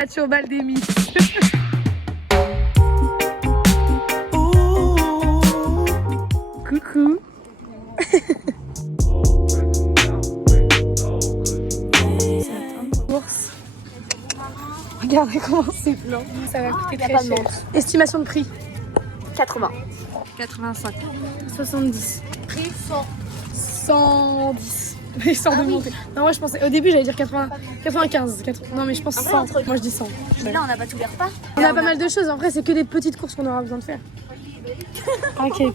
La turbale des Miss. Coucou. Course. Regardez comment c'est blanc. Ça va coûter très cher. Estimation de prix. 80. 85. 70. Prix 110. Mais histoire de monter. Non, moi je pensais. Au début j'allais dire 80, 95. Non, mais je pense 100. Moi je dis 100. Mais là, on n'a pas tous les repas. On a pas mal de choses. En vrai, c'est que des petites courses qu'on aura besoin de faire. T'inquiète.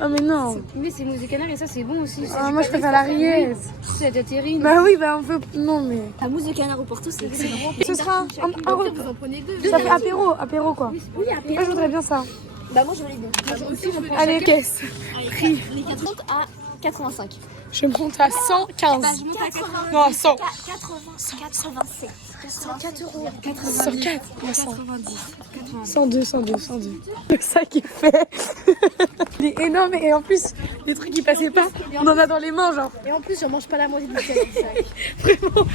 Ah, mais non. Mais c'est mousse de canard et ça, c'est bon aussi. Ah, moi je préfère la rillette. C'est de la terrine. Bah oui, bah on peut. Non, mais. La mousse de canard au Porto, c'est excellent. Ce sera un repas. Vous en prenez deux. Ça fait apéro quoi. Oui, Moi je voudrais bien ça. Bah, moi, je valide. Allez, caisse. Prix. Les 4 montent à 85. Je monte à 115. Bah, je monte à 80. Non, à 100. 87. 104 euros. 104. 90. 102. Le sac est fait. Il est énorme et en plus, les trucs qui passaient pas, on en a dans les mains genre. Et en plus, je mange pas la moitié du sac. Vraiment.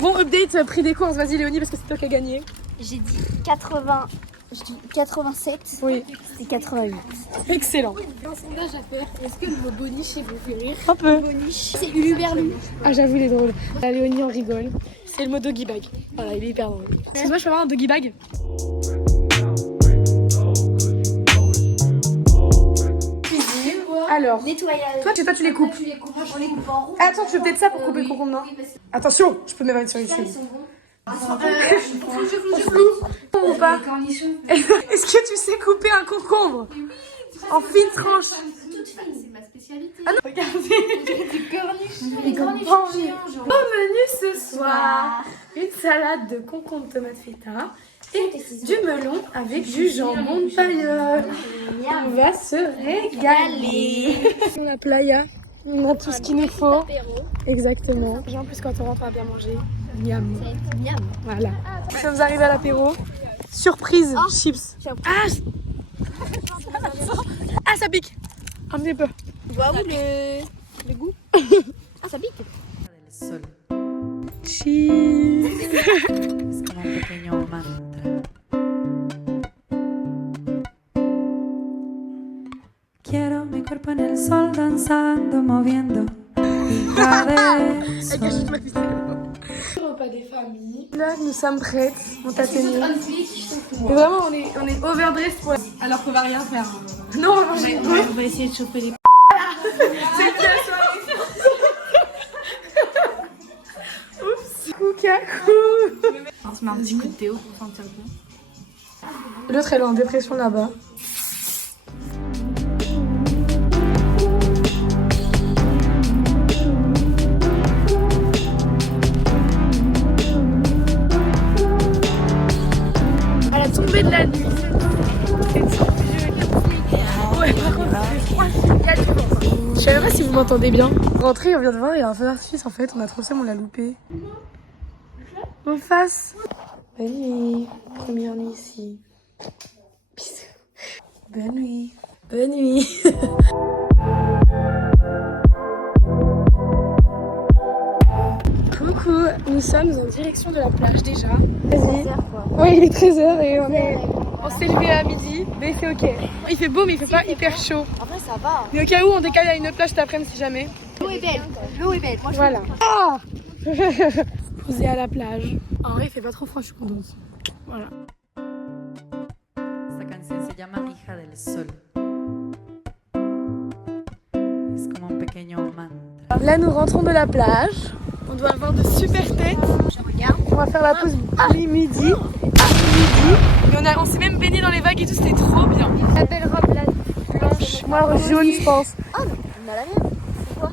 Bon, update, prix des courses. Vas-y Léonie parce que c'est toi qui as gagné. J'ai dit 80. Je dis 87. Oui. C'était 88. Excellent. Un sondage à faire. Est-ce que le mot boniche vous fait rire? Un peu. Boniche. C'est Uluberlu. Ah, j'avoue, il est drôle. La Léonie en rigole. C'est le mot doggy bag. Voilà, il est hyper drôle. Excuse-moi, je peux avoir un doggy bag? Cuisine. Alors, Nettoyage. toi, tu les coupes. Tu les coupes. Moi, je les coupe en rond. Attends, tu veux peut-être ça pour couper le concombre, non? Attention, je peux me mettre sur Ça, YouTube. ils sont bons. Ou pas? Est-ce que tu sais couper un concombre en fines tranches? C'est ma spécialité. Ah non, regardez. Les cornichons géants, genre. Au menu ce soir, une salade de concombre tomate feta et du melon avec du jambon de pailleul. On va se régaler. On a playa, on a tout ce qu'il nous faut. Exactement. En plus, quand on rentre, on va bien manger. Miam. Miam. Voilà. Nous sommes arrivés à l'apéro. Surprise, chips. Ah, ah, ça pique. Un petit peu. Waouh, le goût. Ah, ça pique. Sol. Cheese. Es como un pequeño mantra. Quiero mi cuerpo en el sol danzando, moviendo. Hija de sol. Repas des familles. Là, nous sommes prêtes. On t'a tenu. Mais vraiment, on est overdressed pour. Alors qu'on va rien faire. Non, on va manger. On va essayer de choper les. C'est la soirée. Oups. Coucou. On se met un petit coup de Théo pour sentir bon. L'autre, elle est en dépression là-bas. À la tombée de la nuit. C'est trop vieux. Ouais, par contre, c'est froid. Il y a du vent. Je sais même pas si vous m'entendez bien. Rentrée, on vient de voir, il y a un feu d'artifice en fait. On a trop ça, on l'a loupé. En face. Bonne nuit. Première nuit ici. Bisous. Bonne nuit. Bonne nuit. Coucou, nous sommes en direction de la plage déjà. Vas-y. Ouais, il est 13h et on s'est levé à midi, mais c'est ok. Il fait beau, mais il fait pas hyper chaud. En vrai, ça va. Mais au cas où, on décale à une autre plage cet après-midi si jamais. L'eau est belle. L'eau est belle. Moi, je Voilà. Ah Posé à la plage. En vrai, il fait pas trop froid, je suis contente. Voilà. Esta canción se llama Hija del Sol. Es como un pequeño mantra. Là, nous rentrons de la plage. On doit avoir de super têtes. On va faire la pause midi. Et on s'est même baigné dans les vagues et tout, c'était trop bien. La belle robe là. Blanche, moi jaune, je pense. Ah, on a la même. C'est quoi?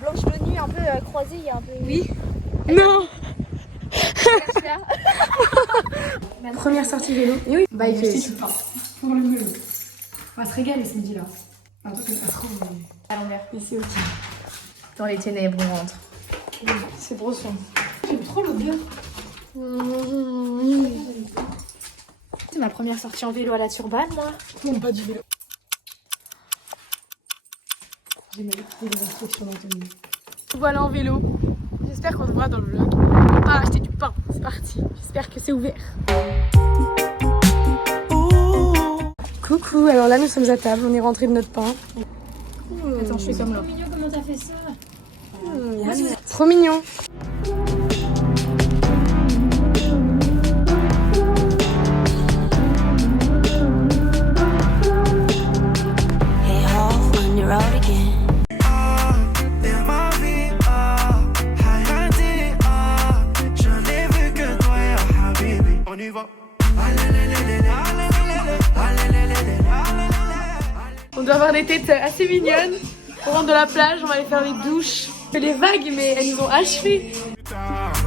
Blanche menu, un peu croisée, il y a un peu. Oui. Non. Première sortie vélo. Et oui. Bah, il fait pour le vélo. On va se régaler ce midi-là. Un truc pas trop. À l'envers. Ici aussi. Dans les ténèbres, on rentre. C'est trop son. J'aime trop l'odeur. C'est ma première sortie en vélo à la Turbanne, moi. Non, pas du vélo. J'ai mis des instructions dans le tenue. Voilà en vélo. J'espère qu'on te voit dans le vlog. On part acheter du pain, c'est parti. J'espère que c'est ouvert. Coucou, alors là nous sommes à table, on est rentré de notre pain. Attends, je fais comme là. Comment t'as fait ça? Trop mignon. On doit avoir des têtes assez mignonnes. On rentre de la plage, on va aller faire les douches. Les vagues, mais elles nous ont achevés.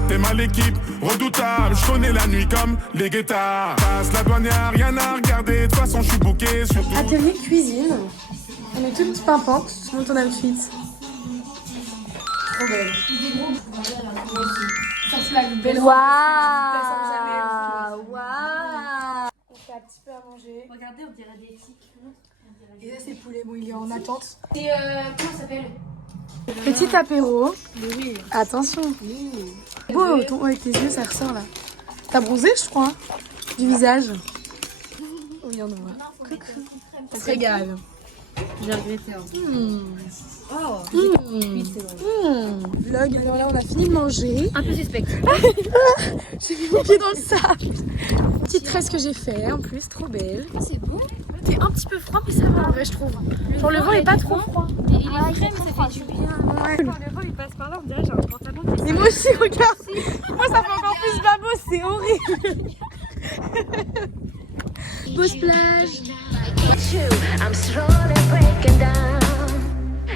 T'es mal équipe, redoutable, je connais la nuit comme les guettards. Passe la douane, y'a rien à regarder, de toute façon je suis bouqué surtout. Atelier cuisine. On est toutes pimpantes, tout le monde en outfit. Trop belle. Ça c'est la belle robe. Waouh. On fait un petit peu à manger. Regardez, on dirait des tiques. Et là c'est poulet, bon il est en attente. Et comment ça s'appelle? Petit apéro. Oui. Attention. Beau, avec tes yeux ça ressort là. T'as bronzé je crois, hein, du visage. Oh il y en a. Ça se régale. J'ai regretté. Vlog, alors là on a fini de manger. Un peu suspect. J'ai mis mon pied dans le sable. Petite tresse que j'ai fait en plus, trop belle. C'est beau. C'est un petit peu froid mais ça va en vrai je trouve. Genre le vent est pas trop froid. Il est frais, mais ça fait du bien. Ouais. Quand le vent il passe par là, on dirait j'ai un pantalon. Et moi aussi regarde. Moi ça fait encore plus babo, c'est horrible. Pause plage. I'm slowly breaking down.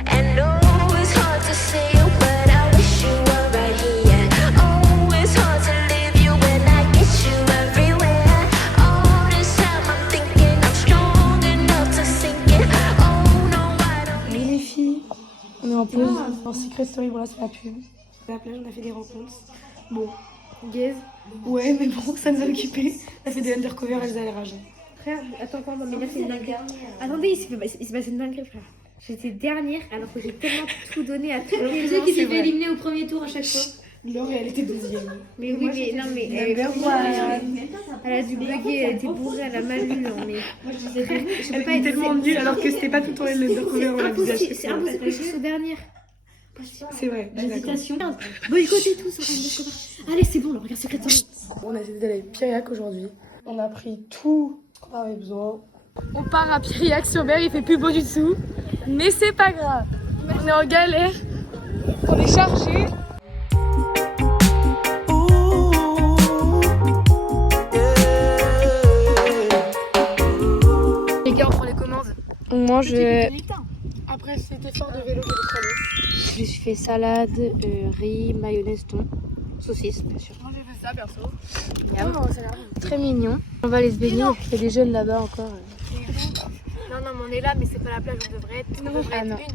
And no, it's hard to see you, but I wish you were right here. Oh, it's hard to leave you when I get you everywhere. All this time I'm thinking I'm strong enough to sink it. Oh no, I don't. Salut les filles, on est en pause. En Secret Story, voilà c'est la pub. À la plage on a fait des rencontres. Bon, gaze. Ouais mais bon, ça nous a occupés. On a fait des undercover, elles allaient rager. Frère, attends, mais là c'est une dinguerie. Attendez, il s'est passé une dinguerie, frère. J'étais dernière alors que j'ai tellement tout donné à toutes les Ceux qui s'est fait éliminer au premier tour à chaque fois. Laure elle était deuxième. Mais oui, mais non, mais elle a dû bugger, elle était bourrée, elle a mal lu. Non, mais Elle était tellement nulle alors que c'était pas tout le temps elle les undercover on la visage. c'est impossible que je sois dernière. C'est vrai, je suis d'accord. Hésitation. Boycottez tous. Allez, c'est bon, là, regarde Secret Story. On a décidé d'aller à Piriac aujourd'hui. On a pris tout ce qu'on avait besoin. On part à Piriac-sur-Mer, il fait plus beau du tout. Mais c'est pas grave. On est en galère. On est chargé. Les gars, on prend les commandes. Moi je. Après cet effort de vélo, Je fais salade, riz, mayonnaise, thon, saucisse, bien sûr. Moi j'ai fait ça perso. Miam. Oh, ça a l'air bon. Très mignon. On va aller se baigner. Il y a des jeunes là-bas encore. Non, mais on est là, mais c'est pas la plage, on devrait être, une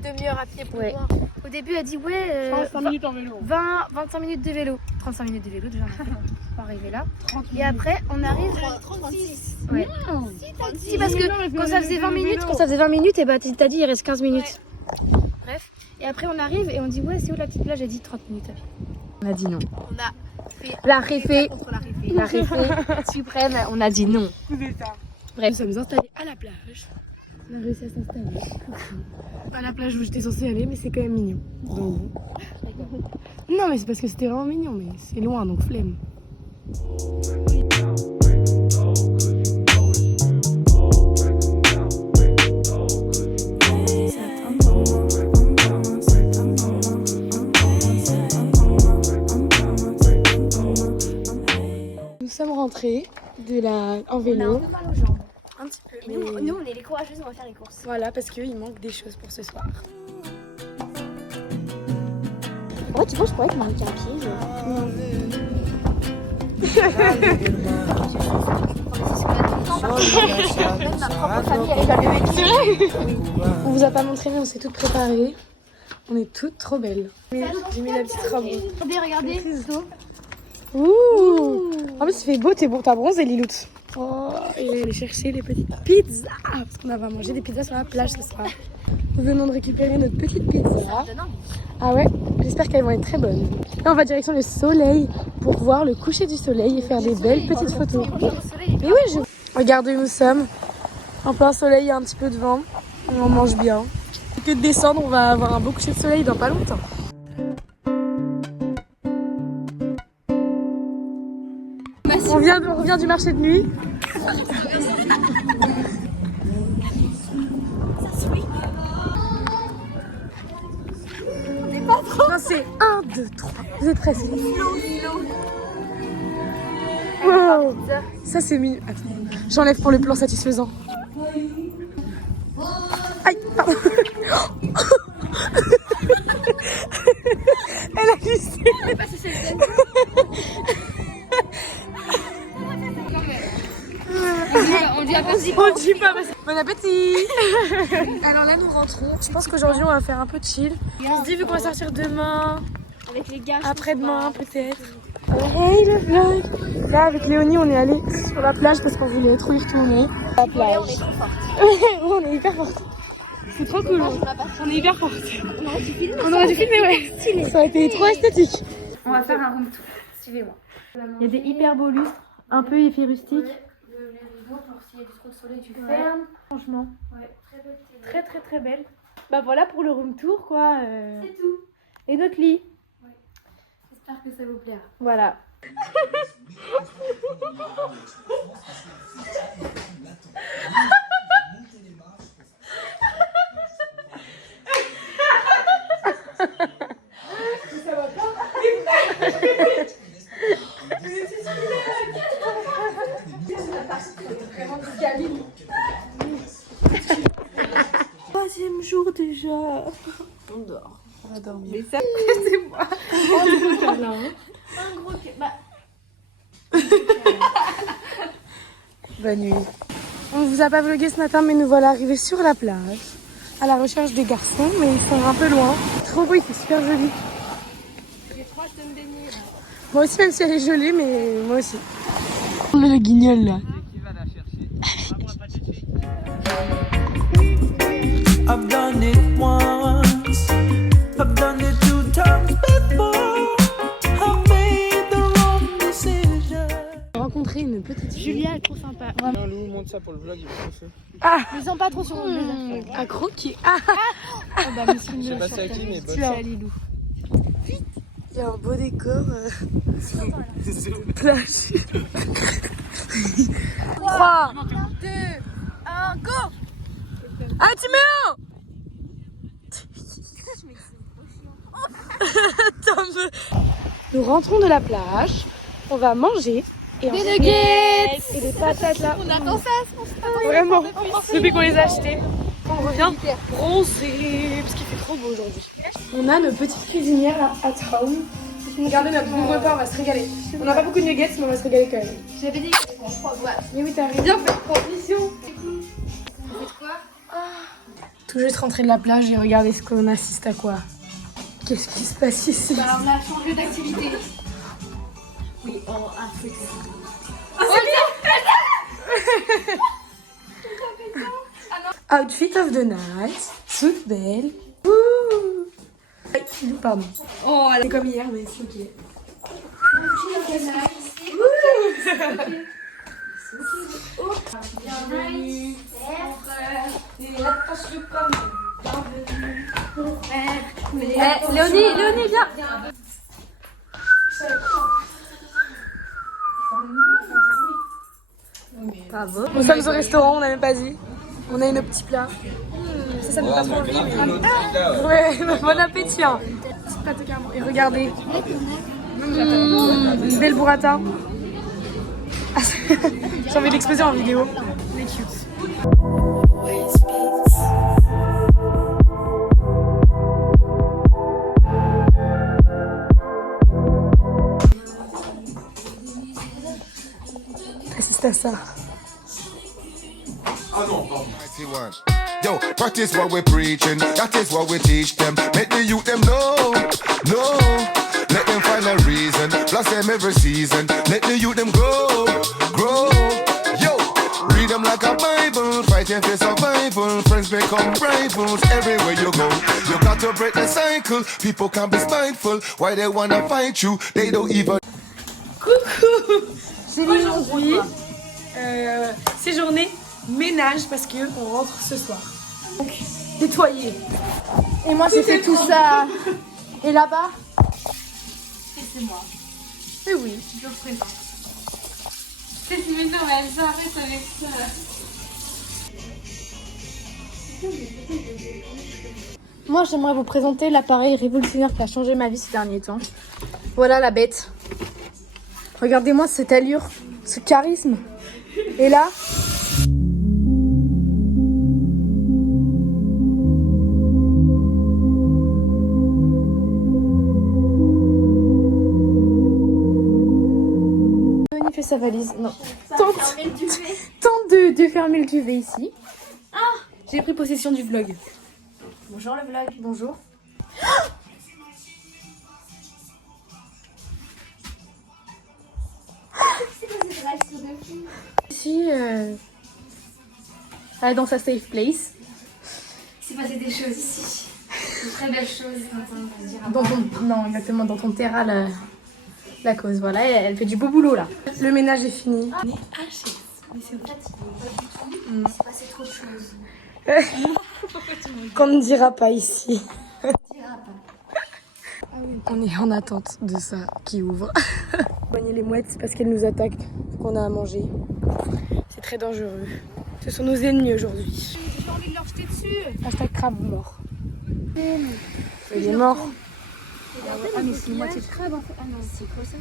demi-heure à pied pour loin. Au début, elle dit 5 minutes en vélo. 25 minutes de vélo. 35 minutes de vélo déjà, on va arriver là. Et après, on arrive... 36. Ouais. Si, parce que quand ça faisait 20 minutes, et bah t'as dit il reste 15 minutes. Bref. Et après, on arrive et on dit ouais, c'est où la petite plage? Elle dit 30 minutes à pied. On a dit non. On a fait La réfé. contre la réfé. La réfé suprême, on a dit non. C'est ça. Bref. Nous sommes installés à la plage. On a réussi à s'installer. Pas la plage où j'étais censée aller, mais c'est quand même mignon. Donc, non, mais c'est parce que c'était vraiment mignon, mais c'est loin, donc flemme. Nous sommes rentrés en vélo. mal aux jambes. Un petit peu. Mais nous, on est les courageuses, on va faire les courses. Voilà, parce qu'il manque des choses pour ce soir. Ouais, tu penses que je pourrais te manquer un pied, On vous a pas montré, mais on s'est toutes préparées. On est toutes trop belles. J'ai mis la petite robe. Regardez. Ouh. En plus, il fait beau, t'as bronzé, Liloute. Oh, et on va aller chercher les petites pizzas. Parce qu'on va manger des pizzas sur la plage ce soir. Nous venons de récupérer notre petite pizza. Ah ouais? J'espère qu'elles vont être très bonnes. Là, on va direction le soleil pour voir le coucher du soleil et faire des belles petites photos. Mais oui, regarde où nous sommes. En plein soleil, il y a un petit peu de vent. On mange bien. Que de descendre, on va avoir un beau coucher de soleil dans pas longtemps. On revient du marché de nuit. Non, c'est 1, 2, 3. Vous êtes pressés. Wow. Ça, c'est mignon. Attends, j'enlève pour le plan satisfaisant. Aïe, pardon. Elle a glissé. On dit pas. Bon appétit. Alors là, nous rentrons. Je pense qu'aujourd'hui, on va faire un peu de chill. On se dit, vu qu'on va sortir demain, Avec les gars. après-demain peut-être. Hey le vlog. Là, avec Léonie, on est allé sur la plage parce qu'on voulait trop y retourner. La plage. On est trop fort. On est hyper forte. C'est trop cool. On est hyper forte. On aurait dû filmer, ouais. Stylé. Ça aurait été trop esthétique. On va faire un room tour. Suivez-moi. Il y a des hyper beaux lustres, un peu effet rustique. Les rideaux pour s'il y a du trop de soleil, tu Ferme, franchement. Ouais, très belle. Très très très belle. Bah voilà pour le room tour quoi. C'est tout. Et notre lit. J'espère que ça vous plaira. Voilà. Troisième jour déjà. On dort. On va dormir. Mais ça, c'est moi. Un gros bah. Bonne nuit. On ne vous a pas vlogué ce matin, mais nous voilà arrivés sur la plage. À la recherche des garçons, mais ils sont un peu loin. Trop beau, il fait super joli. J'ai trop hâte de me baigner. Moi aussi, même si elle est jolie, mais moi aussi. Le guignol là. I've done it once, I've done it 2 times before, I've made the wrong decision. Rencontrer une petite fille. Julia est trop sympa. Non, Lou, monte ça pour le vlog, il va kiffer. Ils sont pas trop sur le blazer. À croquer. Ah, Bah, monsieur Je sais pas si avec qui, mais bonne tu as Lilou. il y a un beau décor. Plage. 3, 2, 1, go. Ah, Timéo. Nous rentrons de la plage. On va manger. Et des nuggets et des patates là. On attend ça. Vraiment, depuis qu'on les a achetés. On revient bronzé parce qu'il fait trop beau aujourd'hui. On a nos petites cuisinières là, at home. Regardez notre bon repas, on va se régaler. On n'a pas beaucoup de nuggets, mais on va se régaler quand même. J'avais dit que c'était pour 3 boîtes. Mais oui, t'as bien fait provision. On fait quoi? Tout juste rentré de la plage et regardez ce qu'on assiste à quoi. Qu'est-ce qui se passe ici? Alors on a changé d'activité. Oui, en Afrique. Outfit of the night. Toute belle. Ouh. Pardon. Oh, C'est comme hier, mais c'est ok. bienvenue. Léonie, viens. Bravo. Nous sommes au restaurant, on n'a même pas dit. On a nos petits plats. Ça me fait pas trop envie, mais... Ouais, bon appétit. Hein. Et regardez. Une belle burrata. J'ai envie d'exploser en vidéo. Elle est cute. Assiste à ça. Yo, practice what we're preaching, that is what we teach them. Make the youth them know, no. Let them find a reason, bless them every season. Let the youth them grow, grow. Yo, read them like book a Bible, fighting for survival. Friends become rivals everywhere you go. You got to break the cycle. People can be spiteful. Why they wanna fight you? They don't even. Coucou. Aujourd'hui, c'est journée ménage parce que on rentre ce soir. Donc, nettoyer. Et moi, j'ai fait tout ça. Et là-bas, C'est moi. Et oui, je le présente. C'est maintenant, elle s'arrête avec ça. moi, j'aimerais vous présenter l'appareil révolutionnaire qui a changé ma vie ces derniers temps. Voilà la bête. Regardez-moi cette allure, ce charisme. Et là, Tony fait sa valise. Non. Tente de fermer le duvet ici. J'ai pris possession du vlog. Bonjour le vlog. Bonjour. Ici, elle est dans sa safe place. C'est passé des choses ici. De très belles choses Non, exactement, dans ton terrain, la cause. Voilà, elle fait du beau boulot là. Le ménage est fini. C'est passé trop de choses. Qu'on ne dira pas ici. On est en attente de ça qui ouvre. Soigner les mouettes parce qu'elles nous attaquent, qu'on a à manger. C'est très dangereux. Ce sont nos ennemis aujourd'hui. J'ai envie de leur jeter dessus. Hashtag crabe mort. Il est mort. Ah mais c'est une moitié de crabe en fait. Ah non, c'est quoi ça?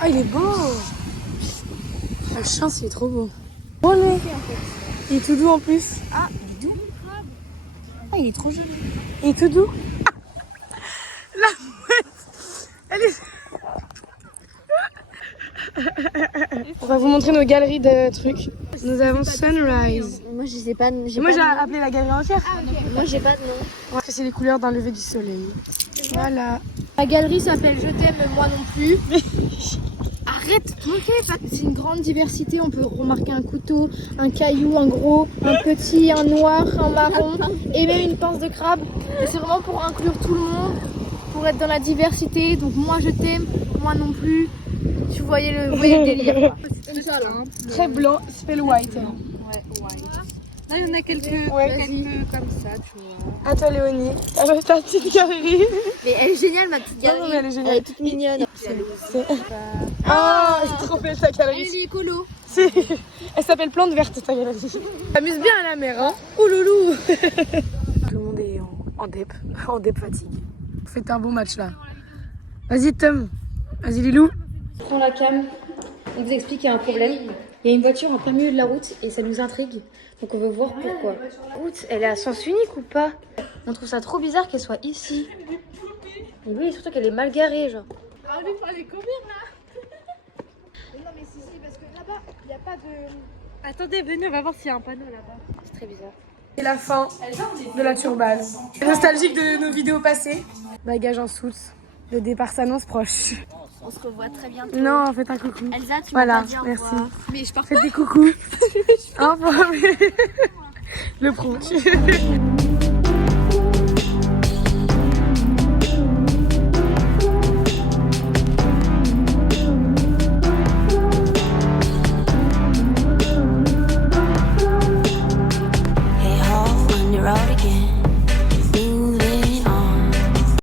Ah, il est beau. La chance, il est trop beau. Oh là. Il est tout doux en plus. Ah, il est doux. Ah, il est trop joli. Il est tout doux. Ah, la mouette. Elle est... On va vous montrer nos galeries de trucs. Nous avons Sunrise. Moi, je sais pas. Moi, j'ai appelé la galerie entière. Moi, j'ai pas de nom. Parce que c'est les couleurs d'un lever du soleil. Voilà. La galerie s'appelle Je t'aime, moi non plus. Arrête, ok, c'est une grande diversité. On peut remarquer un couteau, un caillou, un gros, un petit, un noir, un marron et même une pince de crabe. Et c'est vraiment pour inclure tout le monde, pour être dans la diversité. Donc moi je t'aime, moi non plus. Vous voyez le délire. Quoi. Comme ça là. Hein. Très blanc, il s'appelle white. Ouais, white. Là, il y en a quelques comme ça, tu vois. À toi Léonie, ta petite galerie. Mais elle est géniale ma petite galerie. Non, mais elle est géniale. Elle est toute mignonne. Ah, c'est trop belle ta galerie. Elle est écolo. Elle s'appelle Plante Verte ta galerie. T'amuses bien à la mer, hein. Oh loulou. Tout le monde est en dep fatigue. Faites un bon match là. Vas-y Tom, vas-y Lilou. On prend la cam, on vous explique qu'il y a un problème. Il y a une voiture en plein milieu de la route et ça nous intrigue. Donc on veut voir pourquoi. La route, elle est à sens unique ou pas? On trouve ça trop bizarre qu'elle soit ici. Et oui, surtout qu'elle est mal garée, genre. On lui parler combien là? Non mais si, parce que là-bas, il n'y a pas de... Attendez, venez, on va voir s'il y a un panneau là-bas. C'est très bizarre. C'est la fin de la turbase. Nostalgique de nos vidéos passées. Bagage en soute. Le départ s'annonce proche. On se revoit très bientôt. Non, faites un coucou. Elsa, tu Voilà, m'as pas dit au merci. revoir. Mais je pars Faites des coucous. Au revoir. Le prank.